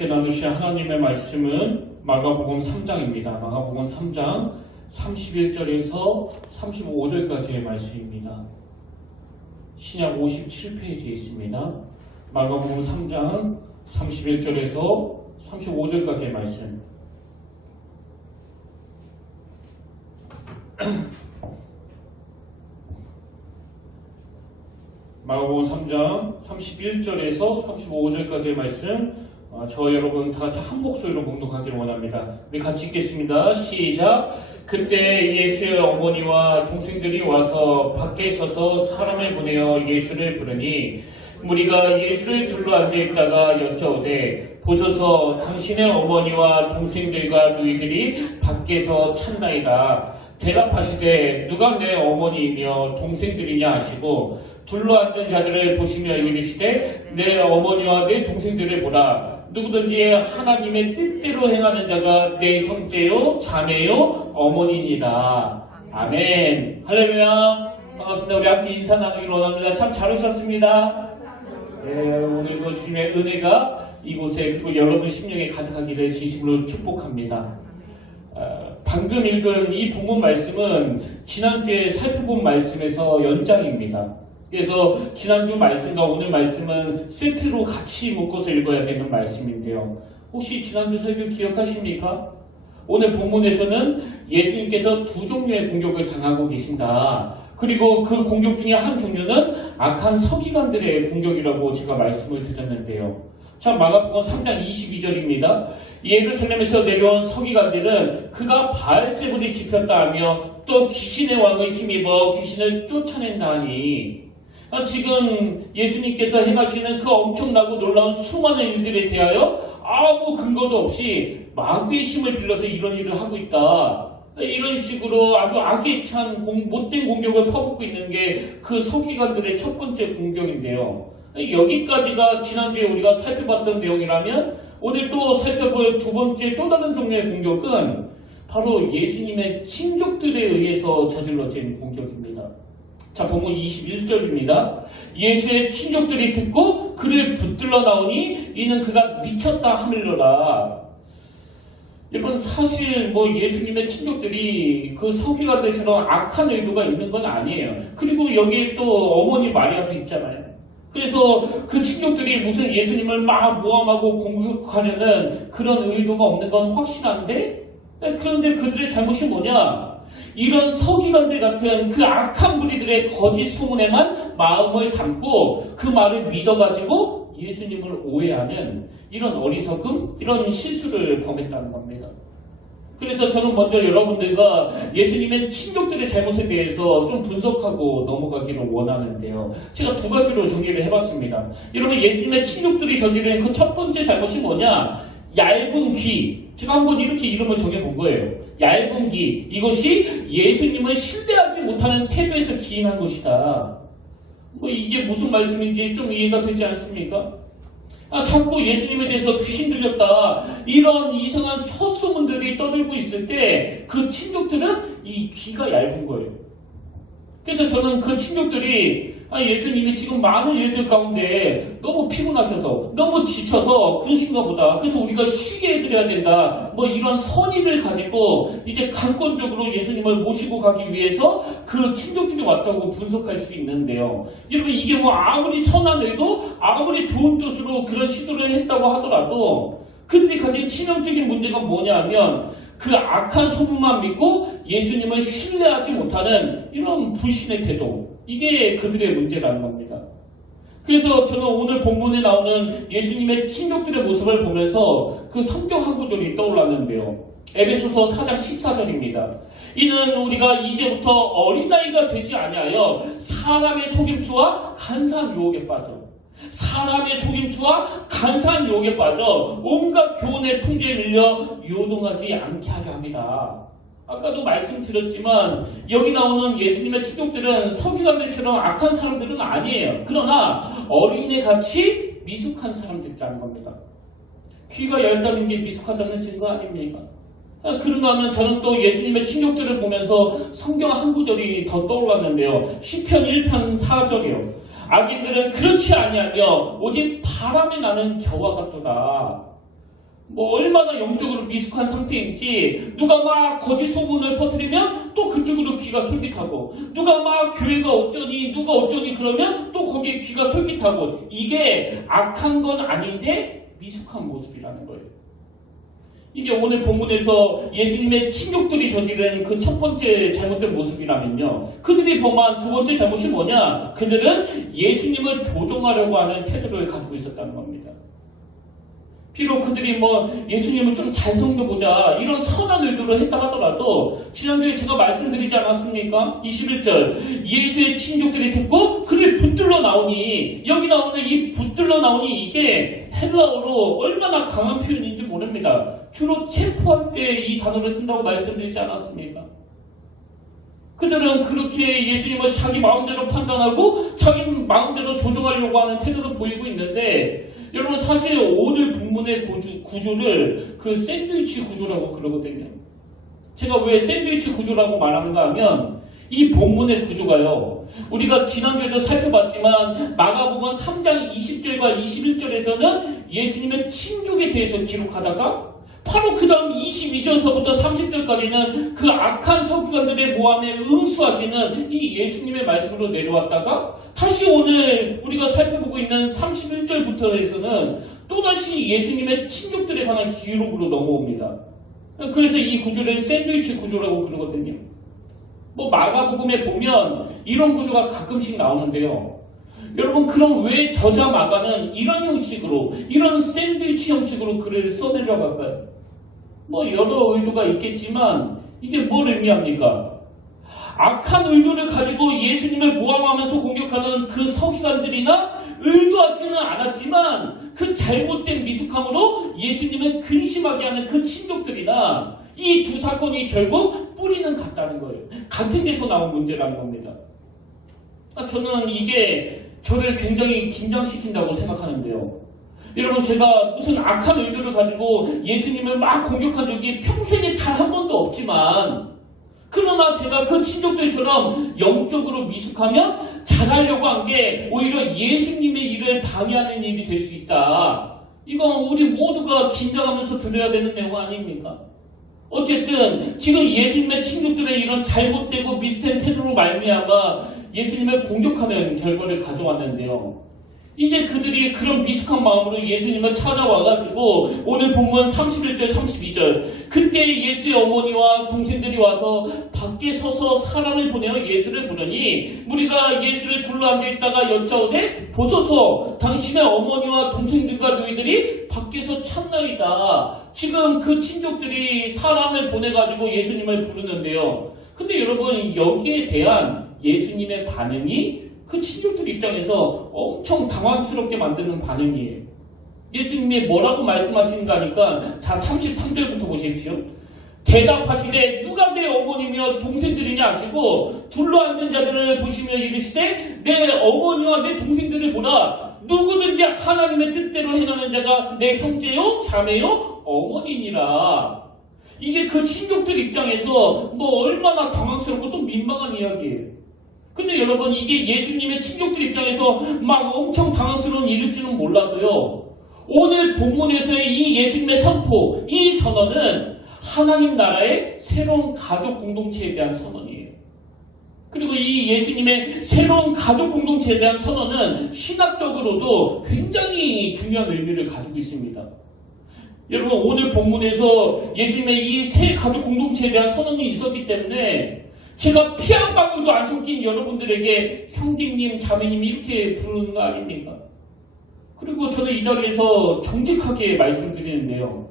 함께 나누실 하나님의 말씀은 마가복음 3장입니다. 마가복음 3장 31절에서 35절까지의 말씀입니다. 신약 57페이지에 있습니다. 마가복음 3장 31절에서 35절까지의 말씀. 마가복음 3장 31절에서 35절까지의 말씀, 저 여러분 다 같이 한 목소리로 봉독하기를 원합니다. 우리 같이 읽겠습니다. 시작! 그때 예수의 어머니와 동생들이 와서 밖에 서서 사람을 보내어 예수를 부르니 무리가 예수를 둘러앉아 있다가 여쭤오되 보소서 당신의 어머니와 동생들과 누이들이 밖에서 찾나이다. 대답하시되 누가 내 어머니이며 동생들이냐 하시고 둘러앉은 자들을 보시며 이르시되 내 어머니와 내 동생들을 보라. 누구든지 하나님의 뜻대로 행하는 자가 내 형제요 자매요 어머니니라. 아멘. 할렐루야. 반갑습니다. 우리 함께 인사 나누기를 원합니다. 참 잘 오셨습니다. 네, 오늘도 주님의 은혜가 이곳에 그리고 여러분 심령에 가득하기를 진심으로 축복합니다. 방금 읽은 이 본문 말씀은 지난주에 살펴본 말씀에서 연장입니다. 그래서 지난주 말씀과 오늘 말씀은 세트로 같이 묶어서 읽어야 되는 말씀인데요. 혹시 지난주 설교 기억하십니까? 오늘 본문에서는 예수님께서 두 종류의 공격을 당하고 계신다. 그리고 그 공격 중에 한 종류는 악한 서기관들의 공격이라고 제가 말씀을 드렸는데요. 자, 마가복음 3장 22절입니다. 예루살렘에서 내려온 서기관들은 그가 바알세불이 집혔다 하며 또 귀신의 왕을 힘입어 귀신을 쫓아낸다 하니, 지금 예수님께서 행하시는 그 엄청나고 놀라운 수많은 일들에 대하여 아무 근거도 없이 마귀의 힘을 빌려서 이런 일을 하고 있다. 이런 식으로 아주 악에 찬 못된 공격을 퍼붓고 있는 게 그 서기관들의 첫 번째 공격인데요. 여기까지가 지난주에 우리가 살펴봤던 내용이라면 오늘 또 살펴볼 두 번째 또 다른 종류의 공격은 바로 예수님의 친족들에 의해서 저질러진 공격입니다. 자, 본문 21절입니다. 예수의 친족들이 듣고 그를 붙들러 나오니 이는 그가 미쳤다 하밀러라. 여러분, 사실 예수님의 친족들이 그 서기관들처럼 악한 의도가 있는 건 아니에요. 그리고 여기에 또 어머니 마리아도 있잖아요. 그래서 그 친족들이 무슨 예수님을 막 모함하고 공격하려는 그런 의도가 없는 건 확실한데, 그런데 그들의 잘못이 뭐냐? 이런 서기관들 같은 그 악한 무리들의 거짓 소문에만 마음을 담고 그 말을 믿어가지고 예수님을 오해하는 이런 어리석음, 이런 실수를 범했다는 겁니다. 그래서 저는 먼저 여러분들과 예수님의 친족들의 잘못에 대해서 좀 분석하고 넘어가기를 원하는데요. 제가 두 가지로 정리를 해봤습니다. 여러분, 예수님의 친족들이 저지른 그 첫 번째 잘못이 뭐냐? 얇은 귀. 제가 한번 이렇게 이름을 정해본 거예요. 얇은 귀. 이것이 예수님을 신뢰하지 못하는 태도에서 기인한 것이다. 이게 무슨 말씀인지 좀 이해가 되지 않습니까? 자꾸 예수님에 대해서 귀신 들렸다, 이런 이상한 헛소문들이 떠들고 있을 때 그 친족들은 이 귀가 얇은 거예요. 그래서 저는 그 친족들이 예수님이 지금 많은 일들 가운데 너무 피곤하셔서 너무 지쳐서 그러신가 보다, 그래서 우리가 쉬게 해드려야 된다, 이런 선의를 가지고 이제 강권적으로 예수님을 모시고 가기 위해서 그 친족들이 왔다고 분석할 수 있는데요. 여러분, 이게 아무리 선한 의도, 아무리 좋은 뜻으로 그런 시도를 했다고 하더라도 그들이 가진 치명적인 문제가 뭐냐 하면 그 악한 소문만 믿고 예수님을 신뢰하지 못하는 이런 불신의 태도, 이게 그들의 문제라는 겁니다. 그래서 저는 오늘 본문에 나오는 예수님의 친족들의 모습을 보면서 그 성경 한 구절이 떠올랐는데요. 에베소서 4장 14절입니다. 이는 우리가 이제부터 어린아이가 되지 아니하여 사람의 속임수와 간사한 유혹에 빠져 온갖 교훈의 풍조에 밀려 요동하지 않게 하려 합니다. 아까도 말씀드렸지만 여기 나오는 예수님의 친족들은 서기관들처럼 악한 사람들은 아니에요. 그러나 어린애같이 미숙한 사람들이라는 겁니다. 귀가 얇다는 게 미숙하다는 증거 아닙니까? 그런가 하면 저는 또 예수님의 친족들을 보면서 성경 한 구절이 더 떠올랐는데요. 시편 1편 4절이요. 악인들은 그렇지 아니하며 오직 바람에 나는 겨와 같도다. 뭐 얼마나 영적으로 미숙한 상태인지 누가 막 거짓 소문을 퍼뜨리면 또 그쪽으로 귀가 솔깃하고 누가 막 교회가 어쩌니 누가 어쩌니 그러면 또 거기에 귀가 솔깃하고 이게 악한 건 아닌데 미숙한 모습이라는 거예요. 이게 오늘 본문에서 예수님의 친족들이 저지른 그 첫 번째 잘못된 모습이라면요. 그들이 범한 두 번째 잘못이 뭐냐? 그들은 예수님을 조종하려고 하는 태도를 가지고 있었다는 겁니다. 비록 그들이 예수님을 좀 잘 섬겨보자 이런 선한 의도를 했다 하더라도 지난주에 제가 말씀드리지 않았습니까? 21절 예수의 친족들이 듣고 그를 붙들러 나오니 여기 나오는 이 붙들러 나오니 이게 헬라어로 얼마나 강한 표현인지 모릅니다. 주로 체포할 때 이 단어를 쓴다고 말씀드리지 않았습니까? 그들은 그렇게 예수님을 자기 마음대로 판단하고 자기 마음대로 조종하려고 하는 태도를 보이고 있는데 여러분 사실 오늘 본문의 구조를 그 샌드위치 구조라고 그러거든요. 제가 왜 샌드위치 구조라고 말하는가 하면 이 본문의 구조가요. 우리가 지난주에도 살펴봤지만 마가복음 3장 20절과 21절에서는 예수님의 친족에 대해서 기록하다가 바로 그 다음 22절서부터 30절까지는 그 악한 서기관들의 모함에 응수하시는 이 예수님의 말씀으로 내려왔다가 다시 오늘 우리가 살펴보고 있는 31절부터 해서는 또다시 예수님의 친족들에 관한 기록으로 넘어옵니다. 그래서 이 구조를 샌드위치 구조라고 그러거든요. 마가복음에 보면 이런 구조가 가끔씩 나오는데요. 여러분 그럼 왜 저자 마가는 이런 형식으로 이런 샌드위치 형식으로 글을 써내려고 할까요? 여러 의도가 있겠지만 이게 뭘 의미합니까? 악한 의도를 가지고 예수님을 모함하면서 공격하는 그 서기관들이나 의도하지는 않았지만 그 잘못된 미숙함으로 예수님을 근심하게 하는 그 친족들이나 이 두 사건이 결국 뿌리는 같다는 거예요. 같은 데서 나온 문제라는 겁니다. 저는 이게 저를 굉장히 긴장시킨다고 생각하는데요. 여러분 제가 무슨 악한 의도를 가지고 예수님을 막 공격한 적이 평생에 단 한 번도 없지만 그러나 제가 그 친족들처럼 영적으로 미숙하면 잘하려고 한 게 오히려 예수님의 일을 방해하는 일이 될 수 있다. 이건 우리 모두가 긴장하면서 들어야 되는 내용 아닙니까? 어쨌든 지금 예수님의 친족들의 이런 잘못되고 미숙한 태도로 말미암아 예수님을 공격하는 결과를 가져왔는데요. 이제 그들이 그런 미숙한 마음으로 예수님을 찾아와가지고 오늘 본문 31절 32절 그때 예수의 어머니와 동생들이 와서 밖에 서서 사람을 보내어 예수를 부르니 무리가 예수를 둘러앉아있다가 여짜오되 보소서 당신의 어머니와 동생들과 너희들이 밖에서 찾나이다. 지금 그 친족들이 사람을 보내가지고 예수님을 부르는데요. 근데 여러분 여기에 대한 예수님의 반응이 그 친족들 입장에서 엄청 당황스럽게 만드는 반응이에요. 예수님이 뭐라고 말씀하시는가 하니까 자 33절부터 보십시오. 대답하시되 누가 내 어머니며 동생들이냐 하시고 둘러앉은 자들을 보시며 이르시되 내 어머니와 내 동생들을 보라. 누구든지 하나님의 뜻대로 행하는 자가 내 형제요 자매요 어머니니라. 이게 그 친족들 입장에서 얼마나 당황스럽고 또 민망한 이야기예요. 근데 여러분 이게 예수님의 친족들 입장에서 막 엄청 당황스러운 일일지는 몰라도요. 오늘 본문에서의 이 예수님의 선포, 이 선언은 하나님 나라의 새로운 가족 공동체에 대한 선언이에요. 그리고 이 예수님의 새로운 가족 공동체에 대한 선언은 신학적으로도 굉장히 중요한 의미를 가지고 있습니다. 여러분 오늘 본문에서 예수님의 이 새 가족 공동체에 대한 선언이 있었기 때문에 제가 피 한 방울도 안 섞인 여러분들에게 형제님, 자매님 이렇게 부르는 거 아닙니까? 그리고 저는 이 자리에서 정직하게 말씀드리는데요.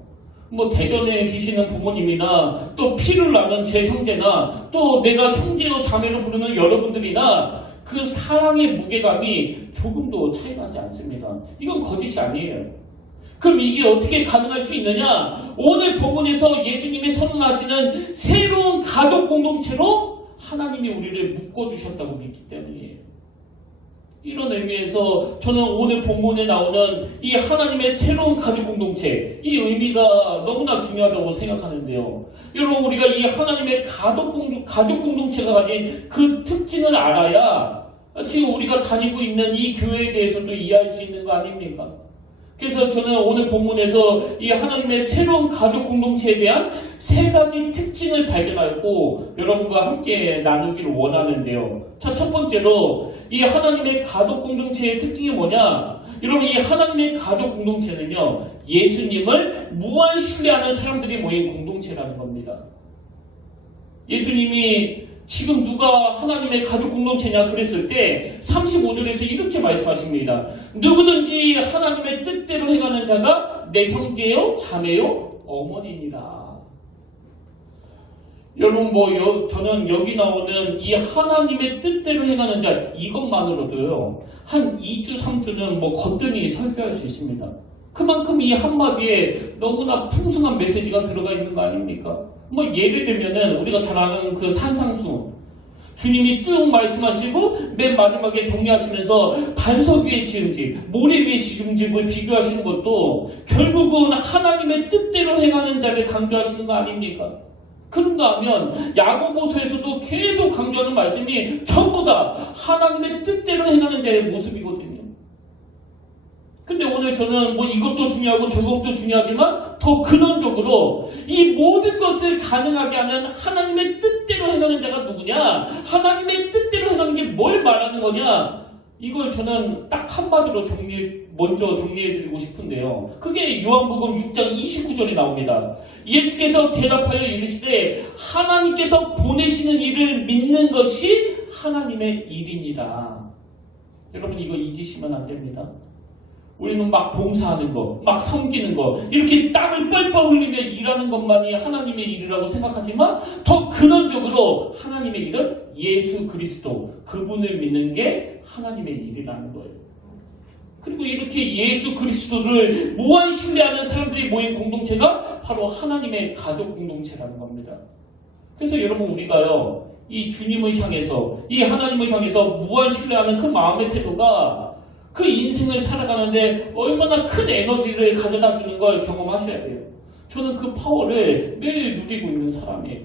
대전에 계시는 부모님이나 또 피를 나눈 제 형제나 또 내가 형제요 자매로 부르는 여러분들이나 그 사랑의 무게감이 조금도 차이가 나지 않습니다. 이건 거짓이 아니에요. 그럼 이게 어떻게 가능할 수 있느냐? 오늘 본문에서 예수님이 선언하시는 새로운 가족 공동체로 하나님이 우리를 묶어주셨다고 믿기 때문이에요. 이런 의미에서 저는 오늘 본문에 나오는 이 하나님의 새로운 가족 공동체, 이 의미가 너무나 중요하다고 생각하는데요. 여러분 우리가 이 하나님의 가족 공동체가 가진 그 특징을 알아야 지금 우리가 다니고 있는 이 교회에 대해서도 이해할 수 있는 거 아닙니까? 그래서 저는 오늘 본문에서 이 하나님의 새로운 가족 공동체에 대한 세 가지 특징을 발견하고 여러분과 함께 나누기를 원하는데요. 자, 첫 번째로 이 하나님의 가족 공동체의 특징이 뭐냐? 여러분, 이 하나님의 가족 공동체는요, 예수님을 무한 신뢰하는 사람들이 모인 공동체라는 겁니다. 예수님이 지금 누가 하나님의 가족 공동체냐 그랬을 때 35절에서 이렇게 말씀하십니다. 누구든지 하나님의 뜻대로 행하는 자가 내 형제요, 자매요, 어머니니라. 여러분, 저는 여기 나오는 이 하나님의 뜻대로 행하는 자, 이것만으로도요, 한 2주, 3주는 거뜬히 설교할 수 있습니다. 그만큼 이 한마디에 너무나 풍성한 메시지가 들어가 있는 거 아닙니까? 예를 들면은 우리가 잘 아는 그 산상수, 주님이 쭉 말씀하시고 맨 마지막에 정리하시면서 반석 위에 지은 집, 모래 위에 지은 집을 비교하시는 것도 결국은 하나님의 뜻대로 행하는 자를 강조하시는 거 아닙니까? 그런가 하면 야고보서에서도 계속 강조하는 말씀이 전부 다 하나님의 뜻대로 행하는 자의 모습이거든요. 근데 오늘 저는 이것도 중요하고 저것도 중요하지만 더 근원적으로 이 모든 것을 가능하게 하는 하나님의 뜻대로 행하는 자가 누구냐? 하나님의 뜻대로 행하는 게 뭘 말하는 거냐? 이걸 저는 딱 한마디로 먼저 정리해드리고 싶은데요. 그게 요한복음 6장 29절에 나옵니다. 예수께서 대답하여 이르시되 하나님께서 보내시는 일을 믿는 것이 하나님의 일입니다. 여러분, 이거 잊으시면 안 됩니다. 우리는 막 봉사하는 거, 막 섬기는 거, 이렇게 땀을 뻘뻘 흘리며 일하는 것만이 하나님의 일이라고 생각하지만 더 근원적으로 하나님의 일은 예수 그리스도, 그분을 믿는 게 하나님의 일이라는 거예요. 그리고 이렇게 예수 그리스도를 무한 신뢰하는 사람들이 모인 공동체가 바로 하나님의 가족 공동체라는 겁니다. 그래서 여러분, 우리가요, 이 주님을 향해서, 이 하나님을 향해서 무한 신뢰하는 그 마음의 태도가 그 인생을 살아가는데 얼마나 큰 에너지를 가져다 주는 걸 경험하셔야 돼요. 저는 그 파워를 매일 누리고 있는 사람이에요.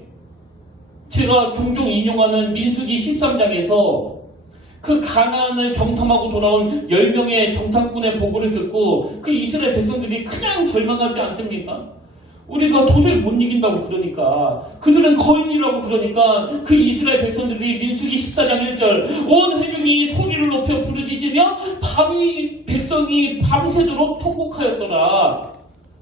제가 종종 인용하는 민수기 13장에서 그 가나안을 정탐하고 돌아온 10명의 정탐꾼의 보고를 듣고 그 이스라엘 백성들이 그냥 절망하지 않습니까? 우리가 도저히 못 이긴다고 그러니까, 그들은 거인이라고 그러니까 그 이스라엘 백성들이 민수기 14장 1절 온 회중이 소리를 높여 부르짖으며 백성이 밤새도록 통곡하였더라.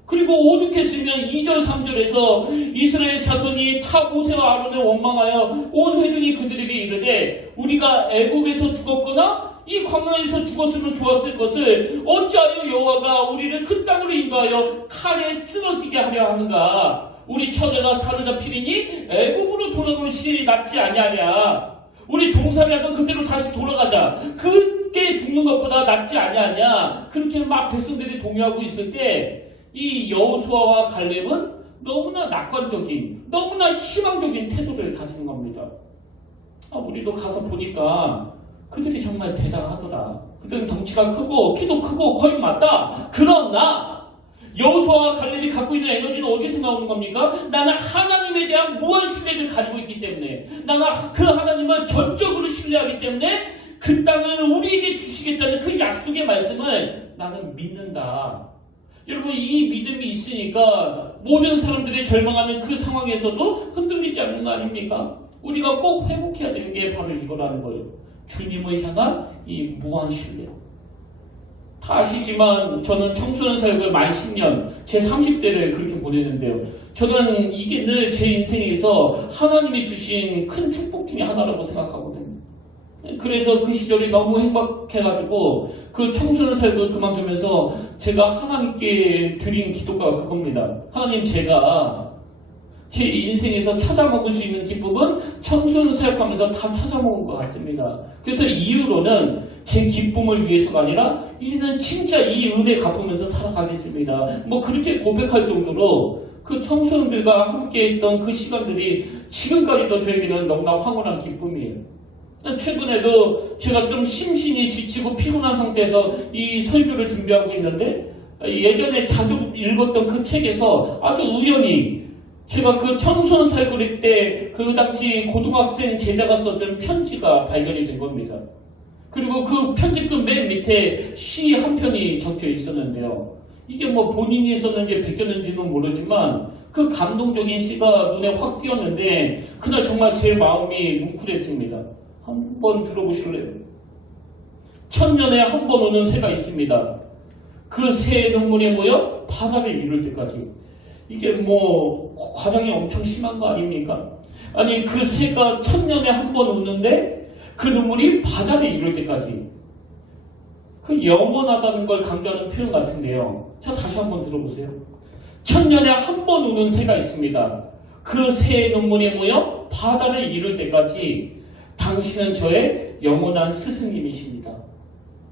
그리고 오죽했으면 2절 3절에서 이스라엘 자손이 타 모세와 아론을 원망하여 온 회중이 그들에게 이르되 우리가 애굽에서 죽었거나 이 광야에서 죽었으면 좋았을 것을 어찌하여 여호와가 우리를 그 땅으로 인도하여 칼에 쓰러지게 하려 하는가? 우리 처자가 사로잡히리니 애굽으로 돌아오는 것이 낫지 아니하냐? 우리 종살이하던 그대로 다시 돌아가자. 그게 죽는 것보다 낫지 아니하냐? 그렇게 막 백성들이 동요하고 있을 때 이 여호수아와 갈렙은 너무나 낙관적인, 너무나 희망적인 태도를 가지는 겁니다. 우리도 가서 보니까 그들이 정말 대단하더라. 그들은 덩치가 크고 키도 크고 거의 맞다. 그러나 여호수아와 갈렙이 갖고 있는 에너지는 어디서 나오는 겁니까? 나는 하나님에 대한 무한 신뢰를 가지고 있기 때문에, 나는 그 하나님을 전적으로 신뢰하기 때문에 그 땅을 우리에게 주시겠다는 그 약속의 말씀을 나는 믿는다. 여러분, 이 믿음이 있으니까 모든 사람들이 절망하는 그 상황에서도 흔들리지 않는 거 아닙니까? 우리가 꼭 회복해야 되는 게 바로 이거라는 거예요. 주님을 향한 이 무한 신뢰. 다 아시지만 저는 청소년 사역을 만 10년, 제 30대를 그렇게 보내는데요. 저는 이게 늘 제 인생에서 하나님이 주신 큰 축복 중에 하나라고 생각하거든요. 그래서 그 시절이 너무 행복해가지고 그 청소년 사역을 그만두면서 제가 하나님께 드린 기도가 그겁니다. 하나님, 제가 제 인생에서 찾아먹을 수 있는 기쁨은 청소년 사역하면서 다 찾아먹은 것 같습니다. 그래서 이후로는 제 기쁨을 위해서가 아니라 이제는 진짜 이 은혜 갚으면서 살아가겠습니다. 그렇게 고백할 정도로 그 청소년들과 함께 했던 그 시간들이 지금까지도 저에게는 너무나 황홀한 기쁨이에요. 최근에도 제가 좀 심신이 지치고 피곤한 상태에서 이 설교를 준비하고 있는데 예전에 자주 읽었던 그 책에서 아주 우연히 제가 그 청소년 사역을 때 그 당시 고등학생 제자가 써준 편지가 발견이 된 겁니다. 그리고 그 편지 끝 맨 밑에 시 한 편이 적혀 있었는데요. 이게 뭐 본인이 썼는지 베꼈는지는 모르지만 그 감동적인 시가 눈에 확 띄었는데 그날 정말 제 마음이 뭉클했습니다. 한번 들어보실래요? 천년에 한 번 오는 새가 있습니다. 그 새의 눈물이 모여 바다를 이룰 때까지. 이게 뭐 과장이 엄청 심한 거 아닙니까? 아니 그 새가 천년에 한 번 오는데 그 눈물이 바다를 이룰 때까지. 그 영원하다는 걸 강조하는 표현 같은데요. 자 다시 한번 들어보세요. 천년에 한 번 오는 새가 있습니다. 그 새의 눈물이 모여 바다를 이룰 때까지 당신은 저의 영원한 스승님이십니다.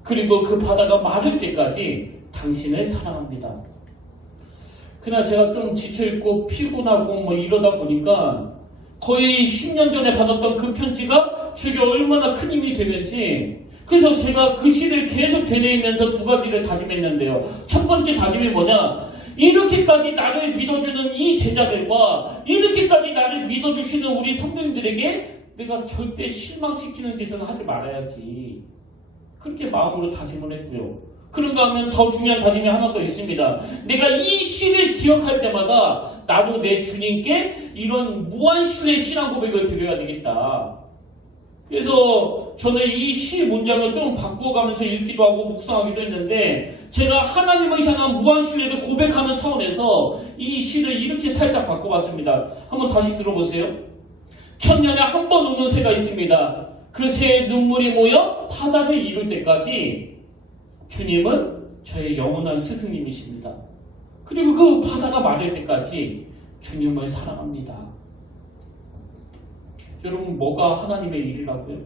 그리고 그 바다가 마를 때까지 당신을 사랑합니다. 그날 제가 좀 지쳐있고 피곤하고 뭐 이러다 보니까 거의 10년 전에 받았던 그 편지가 제게 얼마나 큰 힘이 되는지, 그래서 제가 그 시를 계속 되뇌이면서 두 가지를 다짐했는데요. 첫 번째 다짐이 뭐냐? 이렇게까지 나를 믿어주는 이 제자들과 이렇게까지 나를 믿어주시는 우리 선배님들에게 내가 절대 실망시키는 짓은 하지 말아야지. 그렇게 마음으로 다짐을 했고요. 그런가 하면 더 중요한 다짐이 하나 더 있습니다. 내가 이 시를 기억할 때마다 나도 내 주님께 이런 무한신의 신앙 고백을 드려야 되겠다. 그래서 저는 이 시 문장을 좀 바꾸어가면서 읽기도 하고 묵상하기도 했는데, 제가 하나님을 향한 무한신뢰를 고백하는 차원에서 이 시를 이렇게 살짝 바꿔봤습니다. 한번 다시 들어보세요. 천년에 한 번 오는 새가 있습니다. 그 새의 눈물이 모여 바다를 이룰 때까지 주님은 저의 영원한 스승님이십니다. 그리고 그 바다가 마를 때까지 주님을 사랑합니다. 여러분, 뭐가 하나님의 일이라고요?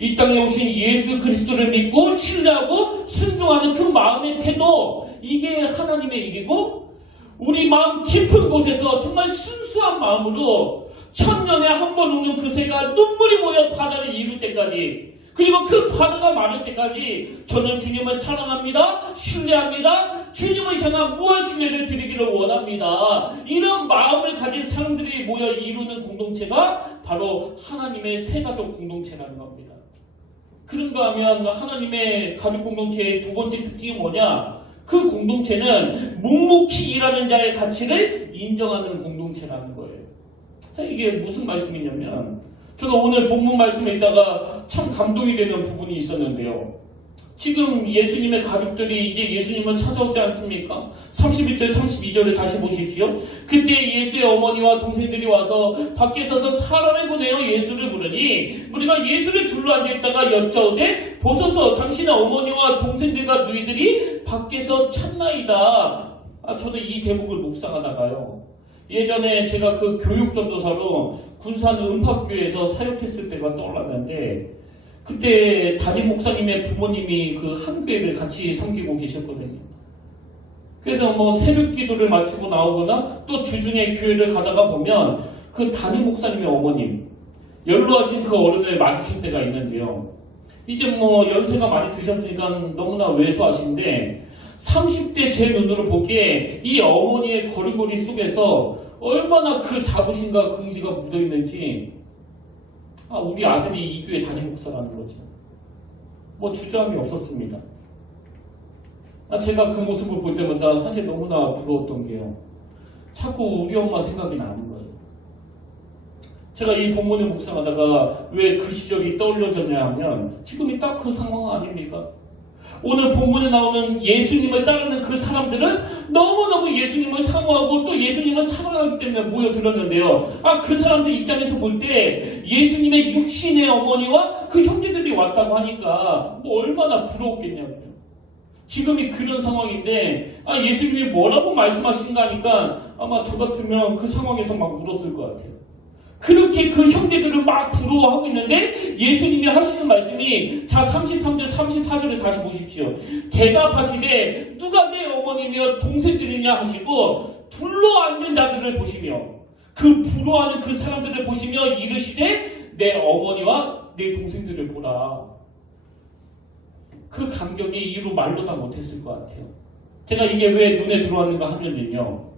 이 땅에 오신 예수 그리스도를 믿고 신뢰하고 순종하는 그 마음의 태도, 이게 하나님의 일이고, 우리 마음 깊은 곳에서 정말 순수한 마음으로 천년에 한 번 오는 그 새가 눈물이 모여 바다를 이룰 때까지, 그리고 그 바다가 마를 때까지 저는 주님을 사랑합니다. 신뢰합니다. 주님을 향한 무한 신뢰를 드리기를 원합니다. 이런 마음을 가진 사람들이 모여 이루는 공동체가 바로 하나님의 새가족 공동체라는 겁니다. 그런가 하면 하나님의 가족 공동체의 두 번째 특징이 뭐냐? 그 공동체는 묵묵히 일하는 자의 가치를 인정하는 공동체라는 거예요. 자, 이게 무슨 말씀이냐면, 저는 오늘 본문 말씀에 있다가 참 감동이 되는 부분이 있었는데요. 지금 예수님의 가족들이 이제 예수님을 찾아오지 않습니까? 31절, 32절을 다시 보십시오. 그때 예수의 어머니와 동생들이 와서 밖에 서서 사람을 보내어 예수를 부르니, 우리가 예수를 둘러앉아있다가 여짜오되 보소서 당신의 어머니와 동생들과 너희들이 밖에서 찾나이다. 저는 이 대목을 묵상하다가요, 예전에 제가 그 교육전도사로 군산 은팝교에서 사역했을 때가 떠올랐는데, 그때 담임 목사님의 부모님이 그 한 교회를 같이 섬기고 계셨거든요. 그래서 뭐 새벽 기도를 마치고 나오거나 또 주중에 교회를 가다가 보면 그 담임 목사님의 어머님, 연로하신 그 어른을 마주칠 때가 있는데요. 이제 뭐 연세가 많이 드셨으니까 너무나 왜소하신데, 30대 제 눈으로 보기에 이 어머니의 걸음걸이 속에서 얼마나 그 자부심과 긍지가 묻어있는지, 우리 아들이 이 교회 담임 목사라는 거죠. 뭐 주저함이 없었습니다. 제가 그 모습을 볼 때마다 사실 너무나 부러웠던 게요, 자꾸 우리 엄마 생각이 나는 거예요. 제가 이 본문을 묵상하다가 왜 그 시절이 떠올려졌냐 하면, 지금이 딱 그 상황 아닙니까? 오늘 본문에 나오는 예수님을 따르는 그 사람들은 너무너무 예수님을 사모하고 또 예수님을 사랑하기 때문에 모여들었는데요. 그 사람들 입장에서 볼 때 예수님의 육신의 어머니와 그 형제들이 왔다고 하니까 뭐 얼마나 부러웠겠냐고요. 지금이 그런 상황인데 예수님이 뭐라고 말씀하신가 하니까 아마 저 같으면 그 상황에서 막 울었을 것 같아요. 그렇게 그 형제들을 막 부러워하고 있는데 예수님이 하시는 말씀이, 자 33절 34절을 다시 보십시오. 대답하시되 누가 내 어머니며 동생들이냐 하시고 둘러앉은 자들을 보시며, 그 부러워하는 그 사람들을 보시며 이르시되 내 어머니와 내 동생들을 보라. 그 감격이 이루 말로 다 못했을 것 같아요. 제가 이게 왜 눈에 들어왔는가 하면요,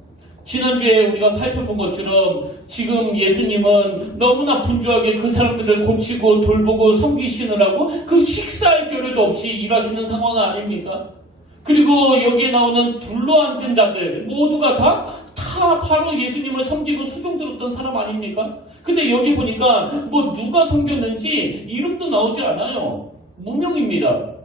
지난주에 우리가 살펴본 것처럼 지금 예수님은 너무나 분주하게 그 사람들을 고치고 돌보고 섬기시느라고 그 식사할 겨를도 없이 일하시는 상황 아닙니까? 그리고 여기에 나오는 둘러앉은 자들 모두가 다 바로 예수님을 섬기고 수종 들었던 사람 아닙니까? 근데 여기 보니까 뭐 누가 섬겼는지 이름도 나오지 않아요. 무명입니다.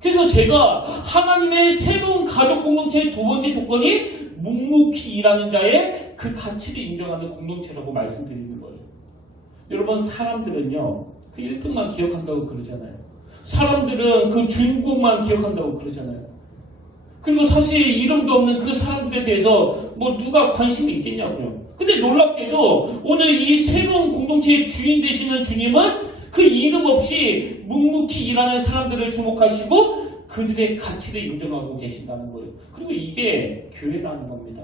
그래서 제가 하나님의 새로운 가족 공동체의 두 번째 조건이 묵묵히 일하는 자의 그 가치를 인정하는 공동체라고 말씀드리는 거예요. 여러분, 사람들은요 그 1등만 기억한다고 그러잖아요. 사람들은 그 주인공만 기억한다고 그러잖아요. 그리고 사실 이름도 없는 그 사람들에 대해서 뭐 누가 관심이 있겠냐고요. 근데 놀랍게도 오늘 이 새로운 공동체의 주인 되시는 주님은 그 이름 없이 묵묵히 일하는 사람들을 주목하시고 그들의 가치를 인정하고 계신다는 거예요. 그리고 이게 교회라는 겁니다.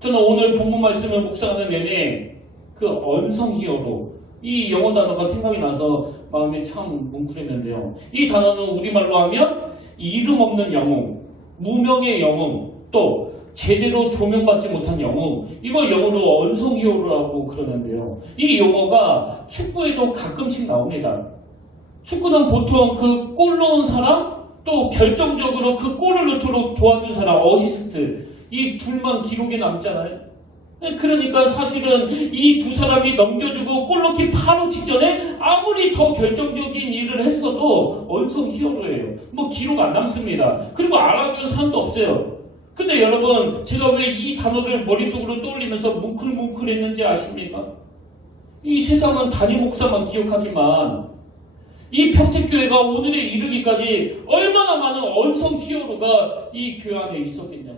저는 오늘 본문 말씀을 묵상하는 내내 그 언성 히어로, 이 영어 단어가 생각이 나서 마음이 참 뭉클했는데요. 이 단어는 우리말로 하면 이름 없는 영웅, 무명의 영웅, 또 제대로 조명받지 못한 영웅, 이걸 영어로 언성 히어로라고 그러는데요. 이 용어가 축구에도 가끔씩 나옵니다. 축구는 보통 그 골 넣은 사람, 또 결정적으로 그 골을 넣도록 도와준 사람, 어시스트, 이 둘만 기록에 남잖아요. 그러니까 사실은 이 두 사람이 넘겨주고 골 넣기 바로 직전에 아무리 더 결정적인 일을 했어도 언성 히어로예요. 뭐 기록 안 남습니다. 그리고 알아주는 사람도 없어요. 근데 여러분, 제가 왜 이 단어를 머릿속으로 떠올리면서 뭉클뭉클했는지 아십니까? 이 세상은 담임 목사만 기억하지만 이 평택교회가 오늘에 이르기까지 얼마나 많은 언성 히어로가 이 교회 안에 있었겠냐.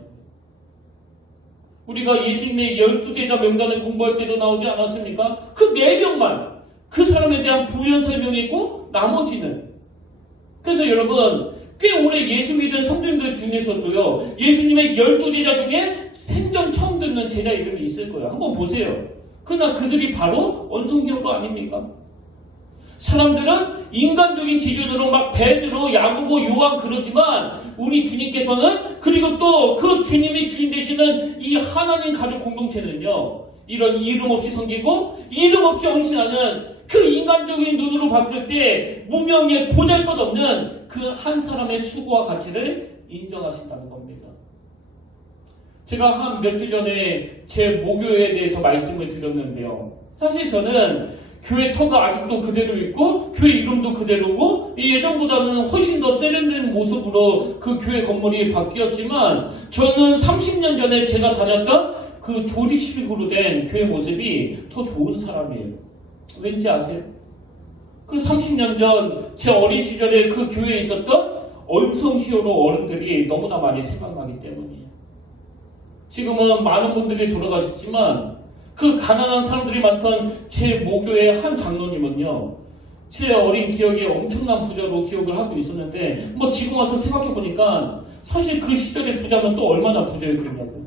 우리가 예수님의 12제자 명단을 공부할 때도 나오지 않았습니까? 그 4명만 그 사람에 대한 부연 설명이 있고 나머지는. 그래서 여러분, 꽤 오래 예수 믿은 성도님들 중에서도요, 예수님의 12제자 중에 생전 처음 듣는 제자 이름이 있을 거예요. 한번 보세요. 그러나 그들이 바로 언성기어도 아닙니까? 사람들은 인간적인 기준으로 막 베드로, 야고보, 요한 그러지만 우리 주님께서는, 그리고 또 그 주님이 주인 되시는 이 하나님 가족 공동체는요, 이런 이름 없이 섬기고 이름 없이 헌신하는 그 인간적인 눈으로 봤을 때 무명의 보잘것없는 그 한 사람의 수고와 가치를 인정하신다는 겁니다. 제가 한 몇 주 전에 제 모교에 대해서 말씀을 드렸는데요. 사실 저는 교회 터가 아직도 그대로 있고 교회 이름도 그대로고 예전보다는 훨씬 더 세련된 모습으로 그 교회 건물이 바뀌었지만, 저는 30년 전에 제가 다녔던 그 조직식으로 된 교회 모습이 더 좋은 사람이에요. 왠지 아세요? 그 30년 전 제 어린 시절에 그 교회에 있었던 언성 히어로 어른들이 너무나 많이 생각나기 때문이에요. 지금은 많은 분들이 돌아가셨지만 그 가난한 사람들이 많던 제 모교의 한 장로님은요, 제 어린 기억에 엄청난 부자로 기억을 하고 있었는데, 뭐 지금 와서 생각해보니까 사실 그 시절의 부자는 또 얼마나 부자였겠냐고요.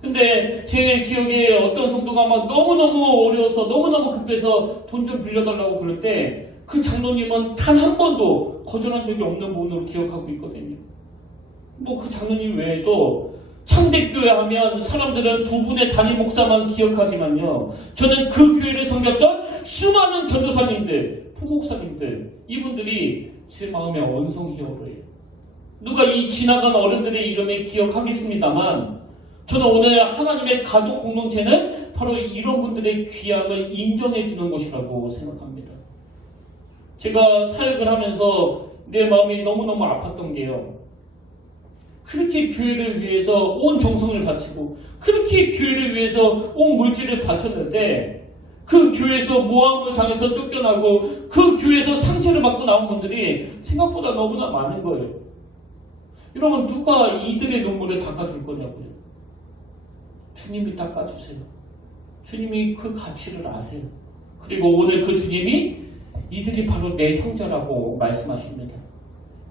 근데 제 기억에 어떤 성도가 막 너무너무 어려워서 너무너무 급해서 돈 좀 빌려달라고 그럴 때 그 장로님은 단 한 번도 거절한 적이 없는 분으로 기억하고 있거든요. 뭐 그 장로님 외에도 창대교회 하면 사람들은 두 분의 담임 목사만 기억하지만요, 저는 그 교회를 섬겼던 수많은 전도사님들, 부목사님들, 이분들이 제 마음의 언성 히어로예요. 누가 이 지나간 어른들의 이름을 기억하겠습니다만, 저는 오늘 하나님의 가족 공동체는 바로 이런 분들의 귀함을 인정해주는 것이라고 생각합니다. 제가 사역을 하면서 내 마음이 너무너무 아팠던 게요, 그렇게 교회를 위해서 온 정성을 바치고 그렇게 교회를 위해서 온 물질을 바쳤는데 그 교회에서 모함을 당해서 쫓겨나고 그 교회에서 상처를 받고 나온 분들이 생각보다 너무나 많은 거예요. 여러분, 누가 이들의 눈물을 닦아줄 거냐고요? 주님이 닦아주세요. 주님이 그 가치를 아세요. 그리고 오늘 그 주님이 이들이 바로 내 형제라고 말씀하십니다.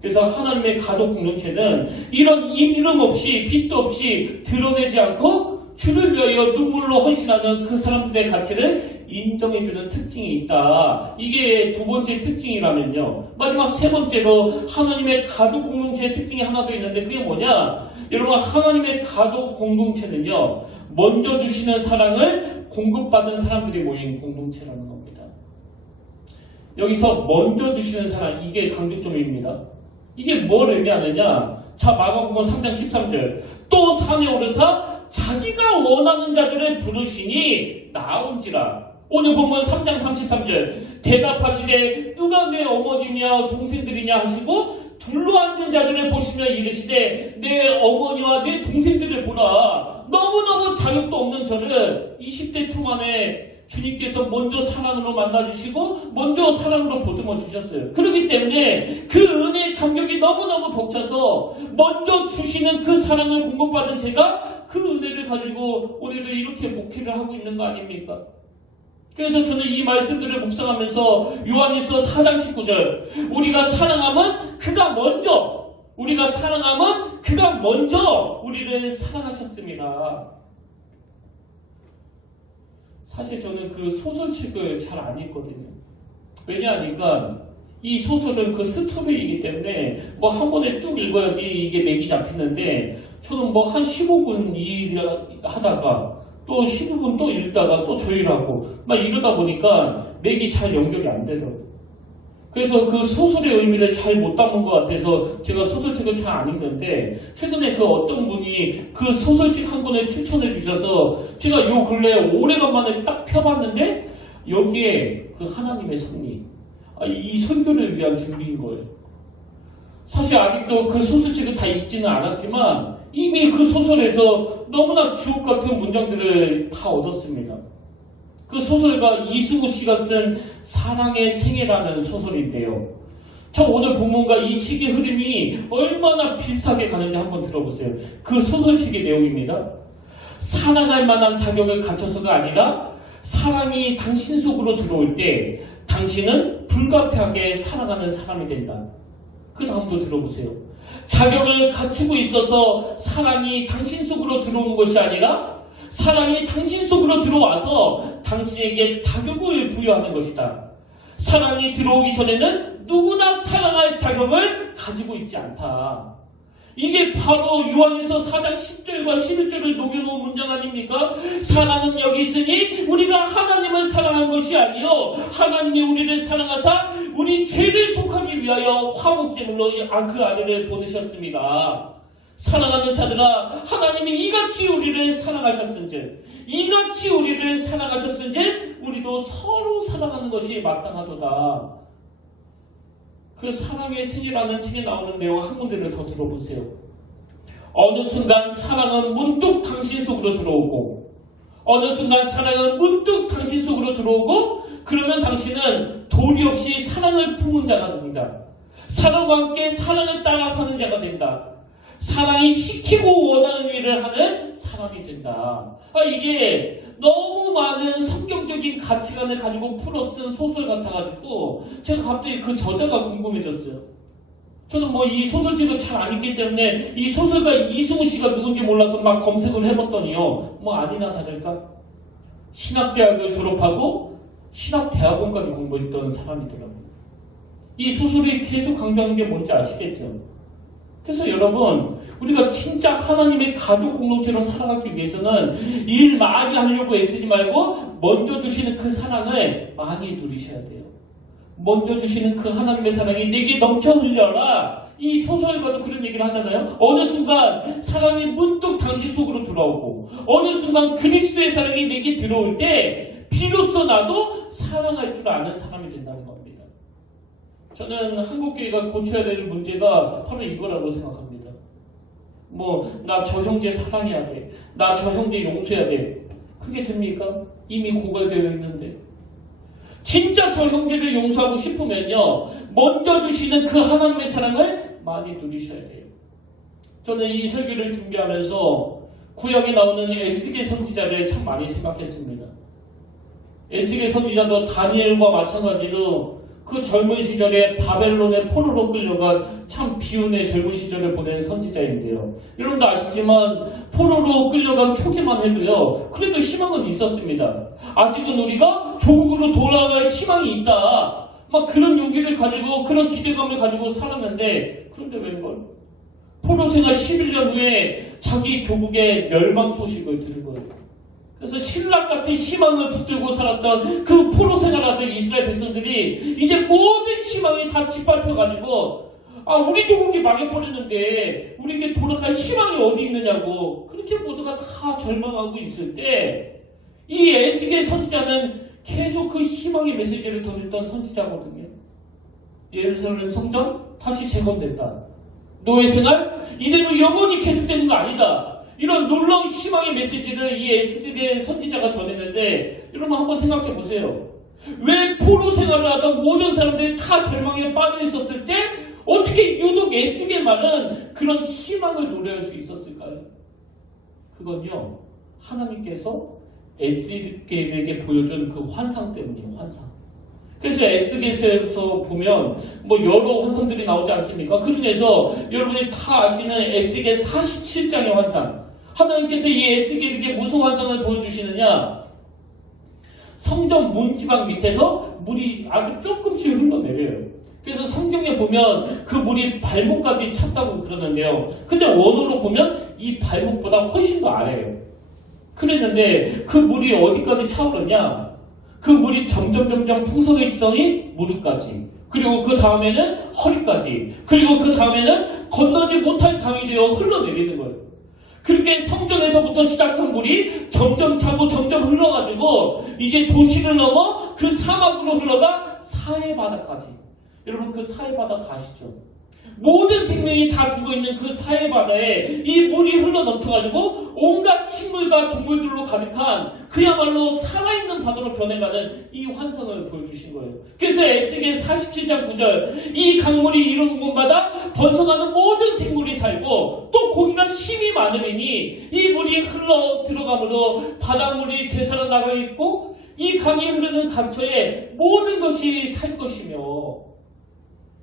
그래서 하나님의 가족 공동체는 이런 이름 없이 빚도 없이 드러내지 않고 주를 위하여 눈물로 헌신하는 그 사람들의 가치를 인정해주는 특징이 있다. 이게 두 번째 특징이라면요, 마지막 세 번째로 하나님의 가족 공동체의 특징이 하나 더 있는데 그게 뭐냐? 여러분, 하나님의 가족 공동체는요, 먼저 주시는 사랑을 공급받은 사람들이 모인 공동체라는 겁니다. 여기서 먼저 주시는 사랑, 이게 강조점입니다. 이게 뭘 의미하느냐? 자, 마가복음 3장 13절. 또 산에 오르사 자기가 원하는 자들을 부르시니 나온지라. 오늘 본문 3장 33절. 대답하시되 누가 내 어머니냐 동생들이냐 하시고 둘러앉은 자들을 보시며 이르시되 내 어머니와 내 동생들을 보라. 너무너무 자격도 없는 저를 20대 초반에 주님께서 먼저 사랑으로 만나주시고 먼저 사랑으로 보듬어 주셨어요. 그렇기 때문에 그 은혜의 감격이 너무너무 벅차서 먼저 주시는 그 사랑을 공급받은 제가 그 은혜를 가지고 오늘도 이렇게 목회를 하고 있는 거 아닙니까? 그래서 저는 이 말씀들을 묵상하면서 요한일서 4장 19절 우리가 사랑하면 그가 먼저 우리를 사랑하셨습니다. 사실 저는 그 소설책을 잘 안 읽거든요. 왜냐하니까 이 소설은 그 스토리이기 때문에 뭐 한 번에 쭉 읽어야지 이게 맥이 잡히는데 저는 뭐 한 15분 하다가 또 15분 또 읽다가 또 조율하고 막 이러다 보니까 맥이 잘 연결이 안 되더라고요. 그래서 그 소설의 의미를 잘 못 담은 것 같아서 제가 소설책을 잘 안 읽는데 최근에 그 어떤 분이 그 소설책 한 권을 추천해 주셔서 제가 요 근래에 오래간만에 딱 펴봤는데 여기에 그 하나님의 섭리, 이 설교를 위한 준비인 거예요. 사실 아직도 그 소설책을 다 읽지는 않았지만 이미 그 소설에서 너무나 주옥 같은 문장들을 다 얻었습니다. 그 소설가 이승우 씨가 쓴 사랑의 생애라는 소설인데요. 참 오늘 본문과 이 책의 흐름이 얼마나 비슷하게 가는지 한번 들어보세요. 그 소설책의 내용입니다. 사랑할 만한 자격을 갖춰서가 아니라 사랑이 당신 속으로 들어올 때 당신은 불가피하게 사랑하는 사람이 된다. 그 다음도 들어보세요. 자격을 갖추고 있어서 사랑이 당신 속으로 들어오는 것이 아니라 사랑이 당신 속으로 들어와서 당신에게 자격을 부여하는 것이다. 사랑이 들어오기 전에는 누구나 사랑할 자격을 가지고 있지 않다. 이게 바로 요한일서 4장 10절과 11절을 녹여놓은 문장 아닙니까? 사랑은 여기 있으니 우리가 하나님을 사랑한 것이 아니요 하나님이 우리를 사랑하사 우리 죄를 속하기 위하여 화목제물로 그 아들을 보내셨습니다. 사랑하는 자들아, 하나님이 이같이 우리를 사랑하셨은즉 우리도 서로 사랑하는 것이 마땅하도다. 그 사랑의 생이라는 책에 나오는 내용 한 군데를 더 들어보세요. 어느 순간 사랑은 문득 당신 속으로 들어오고 그러면 당신은 도리 없이 사랑을 품은 자가 됩니다. 사랑과 함께 사랑을 따라 사는 자가 된다. 사랑이 시키고 원하는 일을 하는 사람이 된다. 이게 너무 많은 성경적인 가치관을 가지고 풀어 쓴 소설 같아가지고 제가 갑자기 그 저자가 궁금해졌어요. 저는 뭐 이 소설책을 잘 안 읽기 때문에 이 소설가 이승우 씨가 누군지 몰라서 막 검색을 해봤더니요. 뭐 아니나 다를까? 신학대학을 졸업하고 신학대학원까지 공부했던 사람이더라고요. 이 소설이 계속 강조하는 게 뭔지 아시겠죠? 그래서 여러분, 우리가 진짜 하나님의 가족 공동체로 살아가기 위해서는 일 많이 하려고 애쓰지 말고 먼저 주시는 그 사랑을 많이 누리셔야 돼요. 먼저 주시는 그 하나님의 사랑이 내게 넘쳐 흘려라. 이 소설가도 그런 얘기를 하잖아요. 어느 순간 사랑이 문득 당신 속으로 들어오고 어느 순간 그리스도의 사랑이 내게 들어올 때 비로소 나도 사랑할 줄 아는 사람이 된다는 겁니다. 저는 한국교회가 고쳐야 되는 문제가 바로 이거라고 생각합니다. 나 저 형제 사랑해야 돼. 나 저 형제 용서해야 돼. 그게 됩니까? 이미 고갈되어 있는데. 진짜 저 형제를 용서하고 싶으면요. 먼저 주시는 그 하나님의 사랑을 많이 누리셔야 돼요. 저는 이 설교를 준비하면서 구약에 나오는 에스겔 선지자를 참 많이 생각했습니다. 에스겔 선지자도 다니엘과 마찬가지로 그 젊은 시절에 바벨론의 포로로 끌려가 참 비운의 젊은 시절을 보낸 선지자인데요. 여러분도 아시지만 포로로 끌려간 초기만 해도요. 그래도 희망은 있었습니다. 아직은 우리가 조국으로 돌아갈 희망이 있다. 막 그런 용기를 가지고 그런 기대감을 가지고 살았는데 그런데 웬걸? 포로 생활 11년 후에 자기 조국의 멸망 소식을 들은 거예요. 그래서 신락 같은 희망을 붙들고 살았던 그 포로 생활하던 이스라엘 백성들이 이제 모든 희망이 다 짓밟혀가지고 우리 조국이 망해버렸는데 우리에게 돌아갈 희망이 어디 있느냐고 그렇게 모두가 다 절망하고 있을 때 이 에스겔 선지자는 계속 그 희망의 메시지를 전했던 선지자거든요. 예루살렘 성전 다시 재건된다. 노예 생활 이대로 영원히 계속되는 거 아니다. 이런 놀라운 희망의 메시지를 이 에스겔 선지자가 전했는데 여러분 한번 생각해 보세요. 왜 포로 생활을 하던 모든 사람들이 다 절망에 빠져 있었을 때 어떻게 유독 에스겔 말은 그런 희망을 노래할 수 있었을까요? 그건요, 하나님께서 에스겔에게 보여준 그 환상 때문이에요. 환상. 그래서 에스겔에서 보면 여러 환상들이 나오지 않습니까? 그 중에서 여러분이 다 아시는 에스겔 47장의 환상. 하나님께서 이 에스겔에게 무슨 환상을 보여주시느냐? 성전 문지방 밑에서 물이 아주 조금씩 흘러내려요. 그래서 성경에 보면 그 물이 발목까지 찼다고 그러는데요. 근데 원어로 보면 이 발목보다 훨씬 더 아래예요. 그랬는데 그 물이 어디까지 차오르냐? 그 물이 점점 풍성해지더니 무릎까지, 그리고 그 다음에는 허리까지, 그리고 그 다음에는 건너지 못할 강이 되어 흘러내리는 거예요. 그렇게 성전에서부터 시작한 물이 점점 차고 점점 흘러가지고 이제 도시를 넘어 그 사막으로 흘러가 사해바다까지. 여러분 그 사해바다 아시죠? 모든 생명이 다 죽어있는 그 사해바다에 이 물이 흘러넘쳐가지고 온갖 식물과 동물들로 가득한 그야말로 살아있는 바다로 변해가는 이 환상을 보여주신 거예요. 그래서 에스겔 47장 9절 이 강물이 이루는 곳마다 번성하는 모든 생물이 살고 또 고기가 심이 많으리니 이 물이 흘러 들어가므로 바닷물이 되살아 나가 있고 이 강이 흐르는 강처에 모든 것이 살 것이며,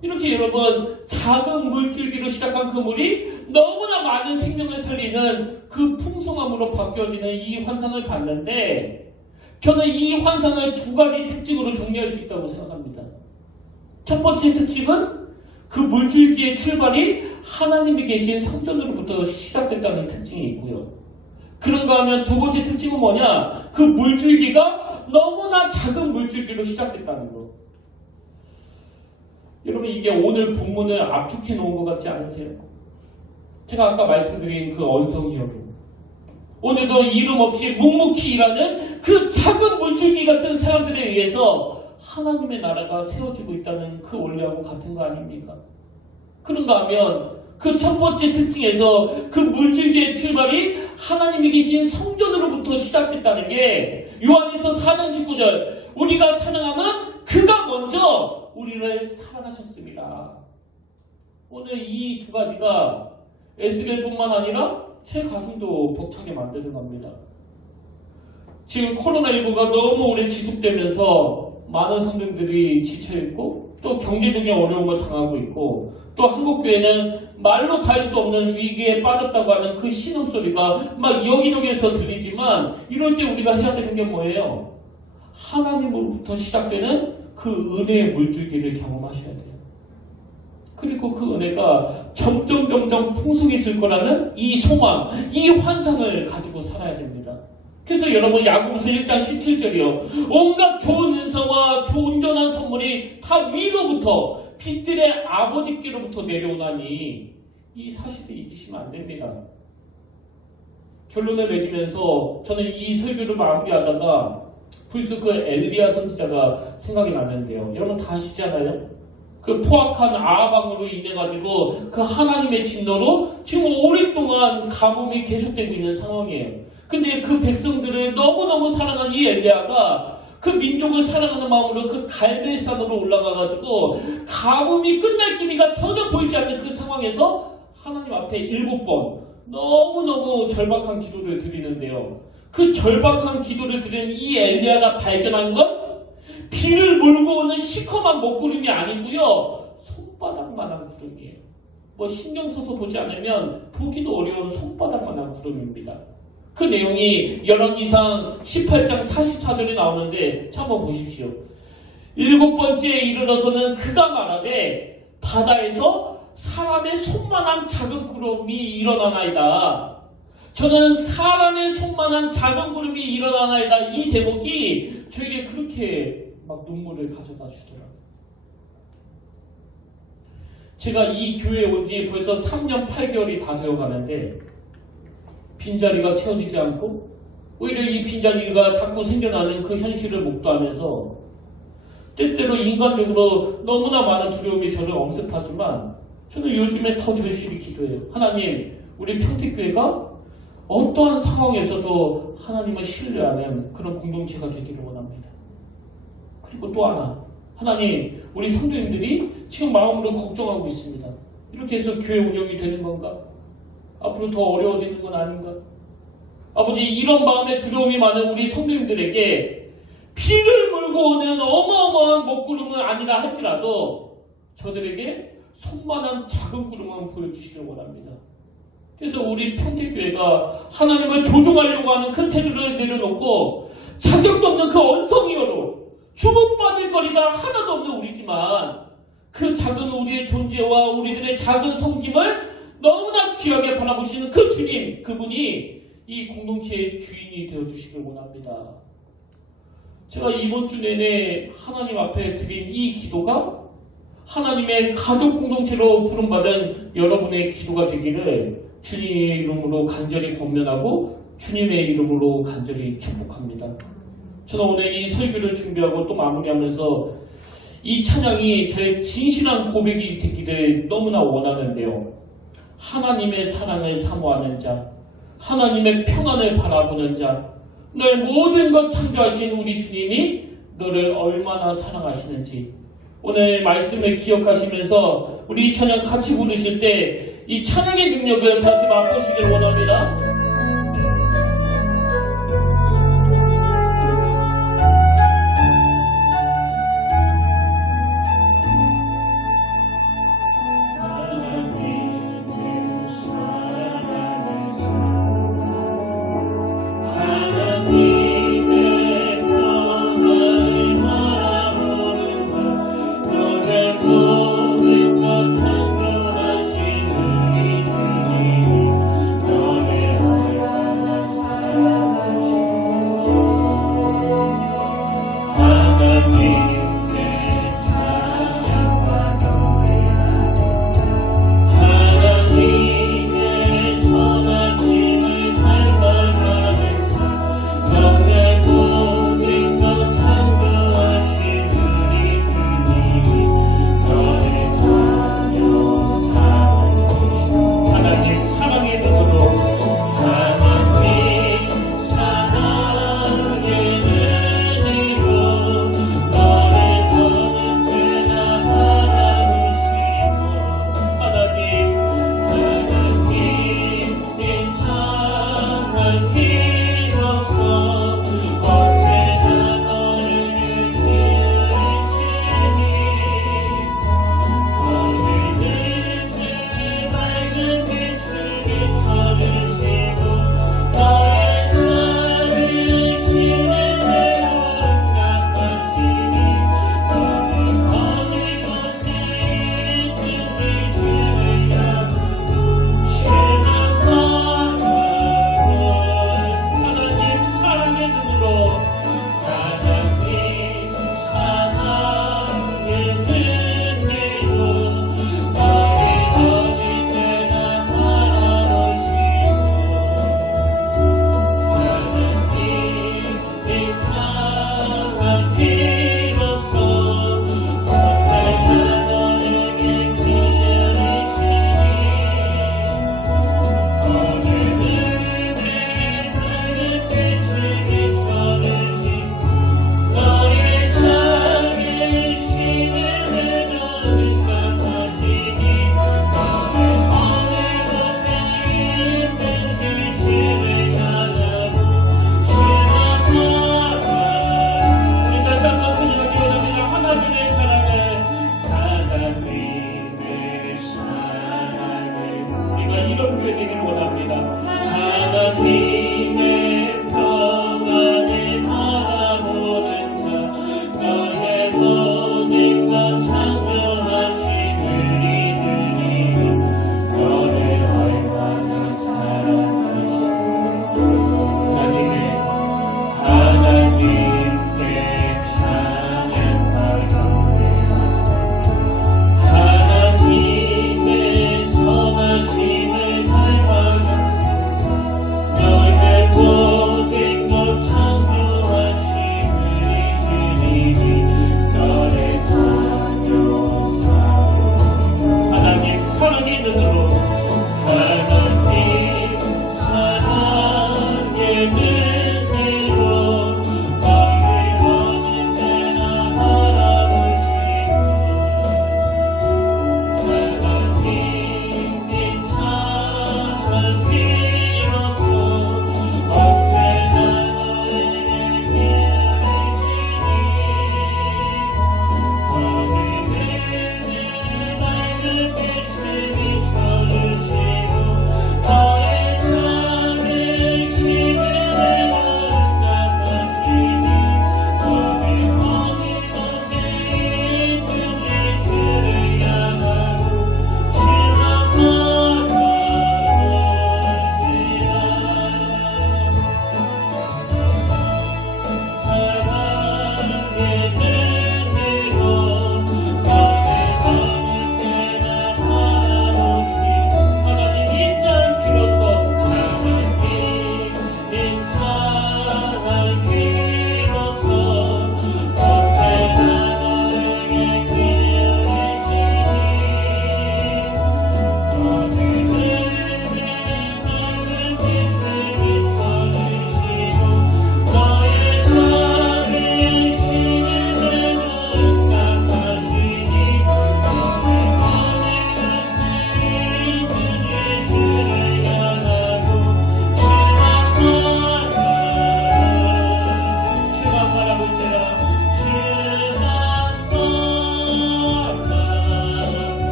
이렇게 여러분 작은 물줄기로 시작한 그 물이 너무나 많은 생명을 살리는 그 풍성함으로 바뀌어지는 이 환상을 봤는데, 저는 이 환상을 두 가지 특징으로 정리할 수 있다고 생각합니다. 첫 번째 특징은 그 물줄기의 출발이 하나님이 계신 성전으로부터 시작됐다는 특징이 있고요. 그런가 하면 두 번째 특징은 뭐냐? 그 물줄기가 너무나 작은 물줄기로 시작됐다는 거. 여러분 이게 오늘 본문을 압축해 놓은 것 같지 않으세요? 제가 아까 말씀드린 그 언성이어로 오늘도 이름 없이 묵묵히 일하는 그 작은 물줄기 같은 사람들에 의해서 하나님의 나라가 세워지고 있다는 그 원리하고 같은 거 아닙니까? 그런가 하면 그 첫 번째 특징에서 그 물줄기의 출발이 하나님이 계신 성전으로부터 시작됐다는 게 요한일서 4장 19절 우리가 사랑하면 그가 먼저 우리를 사랑하셨습니다. 오늘 이 두 가지가 에스겔뿐만 아니라 제 가슴도 벅차게 만드는 겁니다. 지금 코로나19가 너무 오래 지속되면서 많은 성도들이 지쳐있고 또 경제적인 어려움을 당하고 있고 또 한국교회는 말로 다 할 수 없는 위기에 빠졌다고 하는 그 신음소리가 막 여기저기에서 들리지만 이럴 때 우리가 해야 되는 게 뭐예요? 하나님으로부터 시작되는 그 은혜의 물줄기를 경험하셔야 돼요. 그리고 그 은혜가 점점 풍성해질 거라는 이 소망, 이 환상을 가지고 살아야 됩니다. 그래서 여러분 야고보서 1장 17절이요. 온갖 좋은 은사와 온전한 선물이 다 위로부터 빛들의 아버지께로부터 내려오나니 이 사실을 잊으시면 안 됩니다. 결론을 맺으면서 저는 이 설교를 마무리하다가 불쑥 그 엘리야 선지자가 생각이 났는데요. 여러분 다 아시잖아요. 그 포악한 아합왕으로 인해 가지고 그 하나님의 진노로 지금 오랫동안 가뭄이 계속되고 있는 상황이에요. 근데 그 백성들을 너무너무 사랑한 이 엘리야가 그 민족을 사랑하는 마음으로 그 갈멜산으로 올라가가지고 가뭄이 끝날 기미가 전혀 보이지 않는 그 상황에서 하나님 앞에 7번 너무너무 절박한 기도를 드리는데요. 그 절박한 기도를 드리는 이 엘리야가 발견한 건 비를 몰고 오는 시커먼 먹구름이 아니고요. 손바닥만한 구름이에요. 뭐 신경 써서 보지 않으면 보기도 어려운 손바닥만한 구름입니다. 그 내용이 열왕기상 18장 44절에 나오는데 자 한번 보십시오. 7번째에 이르러서는 그가 말하되 바다에서 사람의 손만한 작은 구름이 일어나나이다. 저는 사람의 손만한 작은 구름이 일어나나이다. 이 대목이 저에게 그렇게 막 눈물을 가져다 주더라고요. 제가 이 교회에 온 지 벌써 3년 8개월이 다 되어 가는데 빈자리가 채워지지 않고 오히려 이 빈자리가 자꾸 생겨나는 그 현실을 목도하면서 때때로 인간적으로 너무나 많은 두려움이 저를 엄습하지만 저는 요즘에 더 절실히 기도해요. 하나님, 우리 평택교회가 어떠한 상황에서도 하나님을 신뢰하는 그런 공동체가 되기를 원합니다. 그리고 또 하나, 하나님, 우리 성도님들이 지금 마음으로 걱정하고 있습니다. 이렇게 해서 교회 운영이 되는 건가? 앞으로 더 어려워지는 건 아닌가? 아버지, 이런 마음에 두려움이 많은 우리 성도님들에게 피를 물고 오는 어마어마한 먹구름은 아니라 할지라도 저들에게 손만한 작은 구름만 보여주시길 원합니다. 그래서 우리 평택교회가 하나님을 조종하려고 하는 그 테두리를 내려놓고 자격도 없는 그 언성이어로 주목받을 거리가 하나도 없는 우리지만 그 작은 우리의 존재와 우리들의 작은 섬김을 너무나 귀하게 바라보시는 그 주님, 그분이 이 공동체의 주인이 되어주시길 원합니다. 제가 이번 주 내내 하나님 앞에 드린 이 기도가 하나님의 가족 공동체로 부름받은 여러분의 기도가 되기를 주님의 이름으로 간절히 권면하고 주님의 이름으로 간절히 축복합니다. 저는 오늘 이 설교를 준비하고 또 마무리하면서 이 찬양이 저의 진실한 고백이 되기를 너무나 원하는데요. 하나님의 사랑을 사모하는 자, 하나님의 평안을 바라보는 자, 너의 모든 것 창조하신 우리 주님이 너를 얼마나 사랑하시는지 오늘 말씀을 기억하시면서 우리 이 찬양 같이 부르실 때 이 찬양의 능력을 같이 맛보시길 원합니다. 너의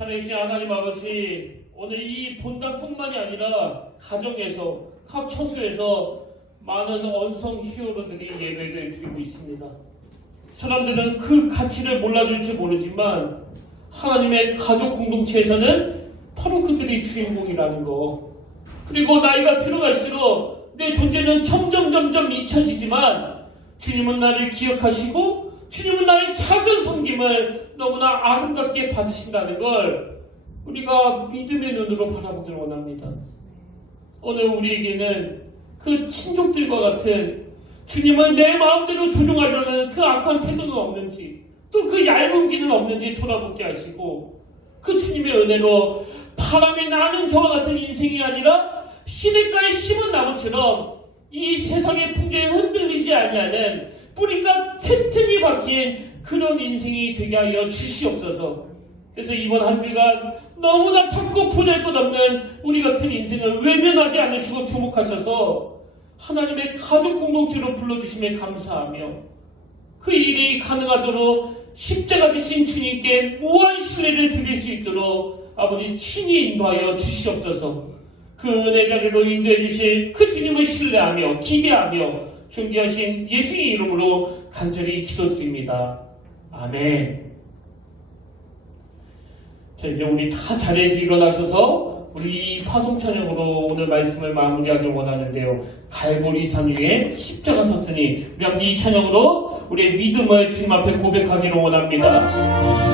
살아계신 하나님 아버지, 오늘 이 본당뿐만이 아니라 가정에서, 각 처소에서 많은 언성 히어로들이 예배를 드리고 있습니다. 사람들은 그 가치를 몰라줄지 모르지만 하나님의 가족 공동체에서는 바로 그들이 주인공이라는 거. 그리고 나이가 들어갈수록 내 존재는 점점 잊혀지지만 주님은 나를 기억하시고 주님은 나의 작은 섬김을 너무나 아름답게 받으신다는 걸 우리가 믿음의 눈으로 바라보기를 원합니다. 오늘 우리에게는 그 친족들과 같은 주님은 내 마음대로 조종하려는 그 악한 태도는 없는지, 또 그 얇은 길은 없는지 돌아보게 하시고, 그 주님의 은혜로 바람이 나는 겨와 같은 인생이 아니라 시냇가에 심은 나무처럼 이 세상의 풍경에 흔들리지 아니하는 뿌리가 튼튼히 박힌 그런 인생이 되게 하여 주시옵소서. 그래서 이번 한 주간 너무나 찾고 보낼 것 없는 우리 같은 인생을 외면하지 않으시고 주목하셔서 하나님의 가족 공동체로 불러주심에 감사하며, 그 일이 가능하도록 십자가 지신 주님께 무한 신뢰를 드릴 수 있도록 아버지 친히 인도하여 주시옵소서. 그 은혜 자리로 인도해 주실 그 주님을 신뢰하며 기대하며 존귀하신 예수의 이름으로 간절히 기도드립니다. 아멘. 자, 이제 우리 다 자리에서 일어나셔서 우리 이 파송 찬양으로 오늘 말씀을 마무리하길 원하는데요. 갈보리 산 위에 십자가 섰으니, 우리 함께 이 찬양으로 우리의 믿음을 주님 앞에 고백하기를 원합니다.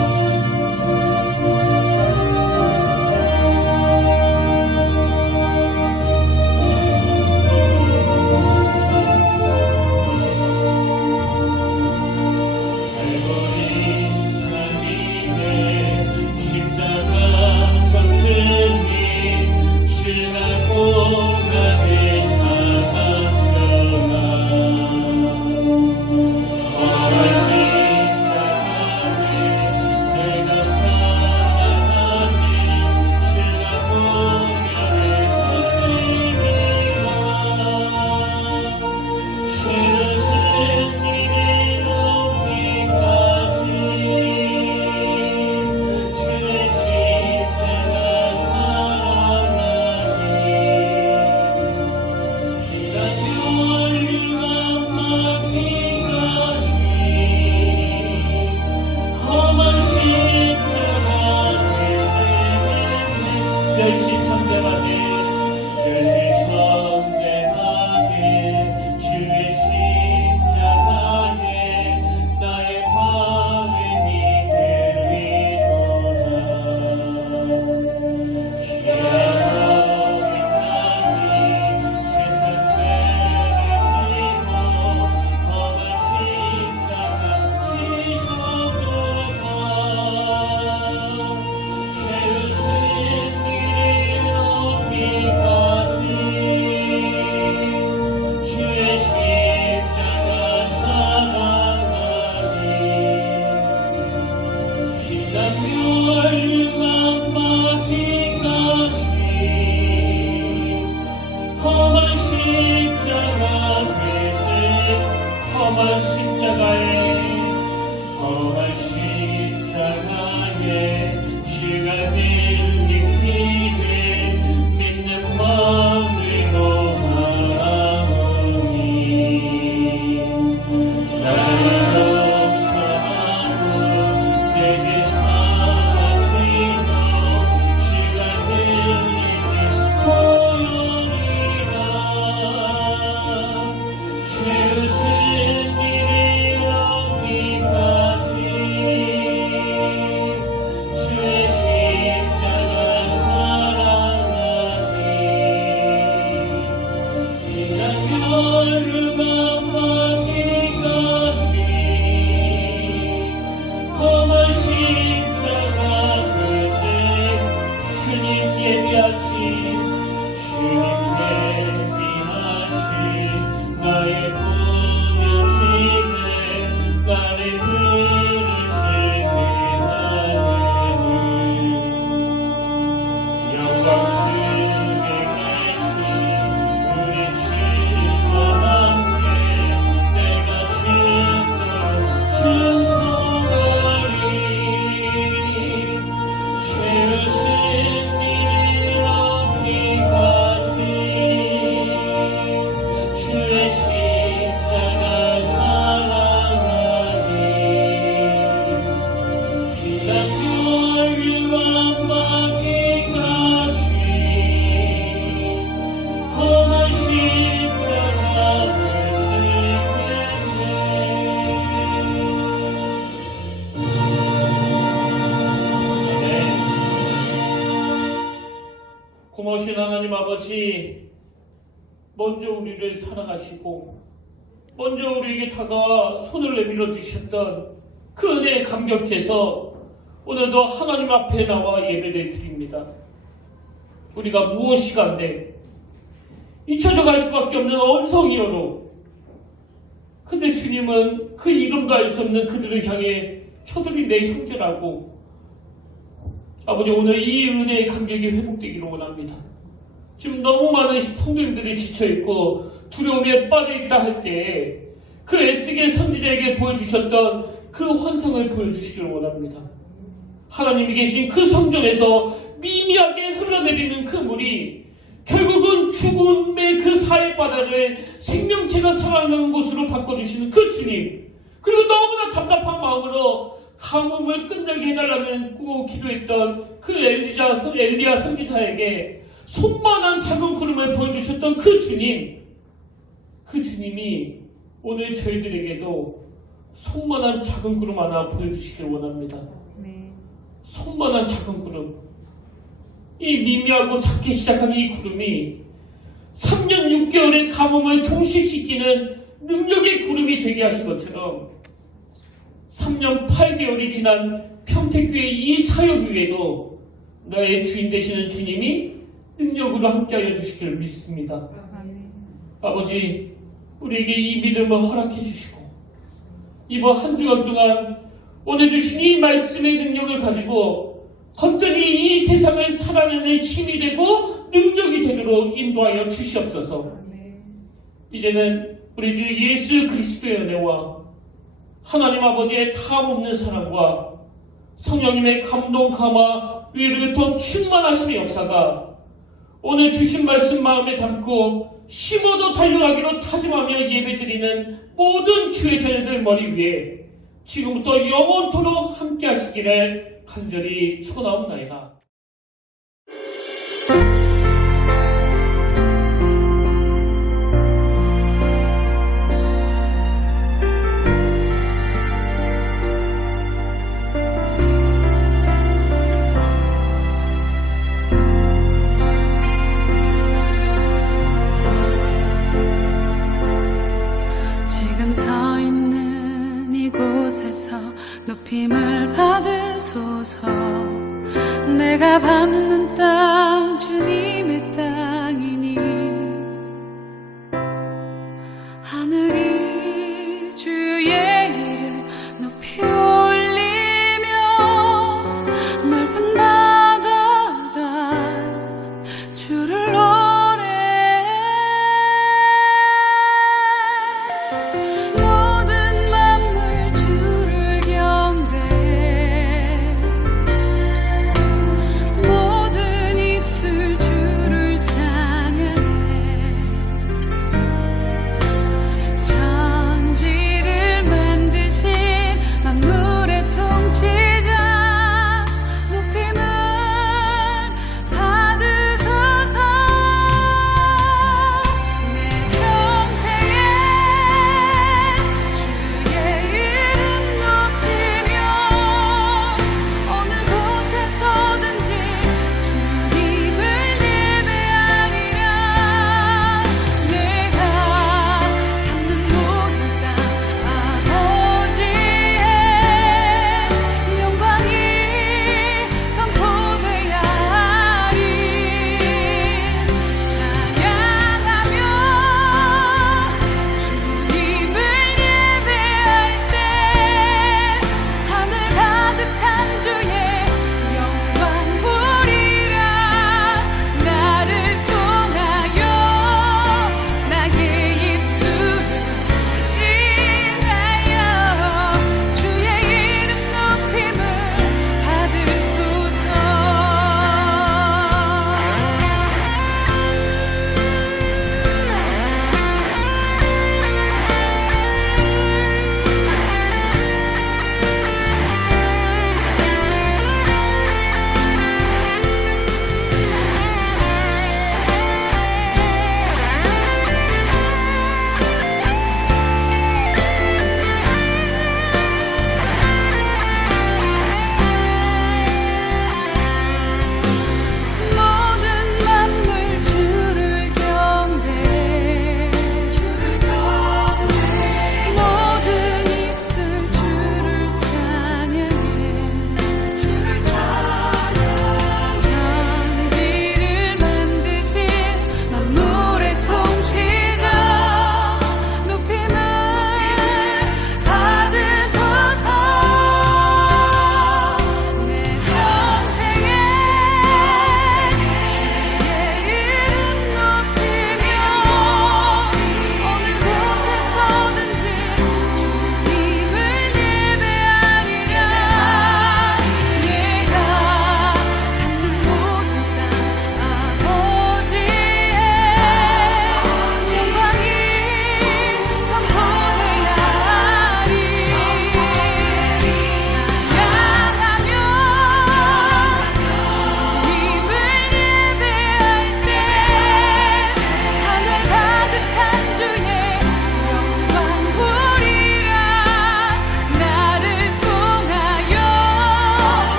고마우신 하나님 아버지, 먼저 우리를 사랑하시고 먼저 우리에게 다가와 손을 내밀어 주셨던 그 은혜에 감격해서 오늘도 하나님 앞에 나와 예배를 드립니다. 우리가 무엇이 간데 잊혀져 갈 수밖에 없는 언성이어도, 근데 주님은 그 이름도 알 수 없는 그들을 향해 저들이 내 형제라고. 아버지, 오늘 이 은혜의 감격이 회복되기를 원합니다. 지금 너무 많은 성도님들이 지쳐있고 두려움에 빠져있다 할 때 그 에스겔 선지자에게 보여주셨던 그 환상을 보여주시기를 원합니다. 하나님이 계신 그 성전에서 미미하게 흘러내리는 그 물이 결국은 죽음의 그 사해 바다를 생명체가 살아나는 곳으로 바꿔주시는 그 주님, 그리고 너무나 답답한 마음으로 가뭄을 끝나게 해달라는 기도했던 그 엘리야 선지자에게 손만한 작은 구름을 보여주셨던 그 주님, 그 주님이 오늘 저희들에게도 손만한 작은 구름 하나 보여주시길 원합니다. 손만한 작은 구름, 이 미미하고 작게 시작하는 이 구름이 3년 6개월의 가뭄을 종식시키는 능력의 구름이 되게 하신 것처럼 3년 8개월이 지난 평택교회 이 사역 위에도 나의 주인 되시는 주님이 능력으로 함께하여 주시기를 믿습니다. 아버지, 우리에게 이 믿음을 허락해 주시고 이번 한 주간 동안 오늘 주신 이 말씀의 능력을 가지고 겉들이 이 세상을 살아내는 힘이 되고 능력이 되도록 인도하여 주시옵소서. 이제는 우리 주 예수 그리스도의 은혜와 하나님 아버지의 탐없는 사랑과 성령님의 감동, 감화, 위로를 더 충만하심의 역사가 오늘 주신 말씀 마음에 담고 힘어도 달려가기로 다짐하며 예배드리는 모든 주의 자녀들 머리 위에 지금부터 영원토록 함께 하시기를 간절히 축원하옵나이다. 지금 서 있는 이곳에서 높임을 받으소서. 내가 받는 땅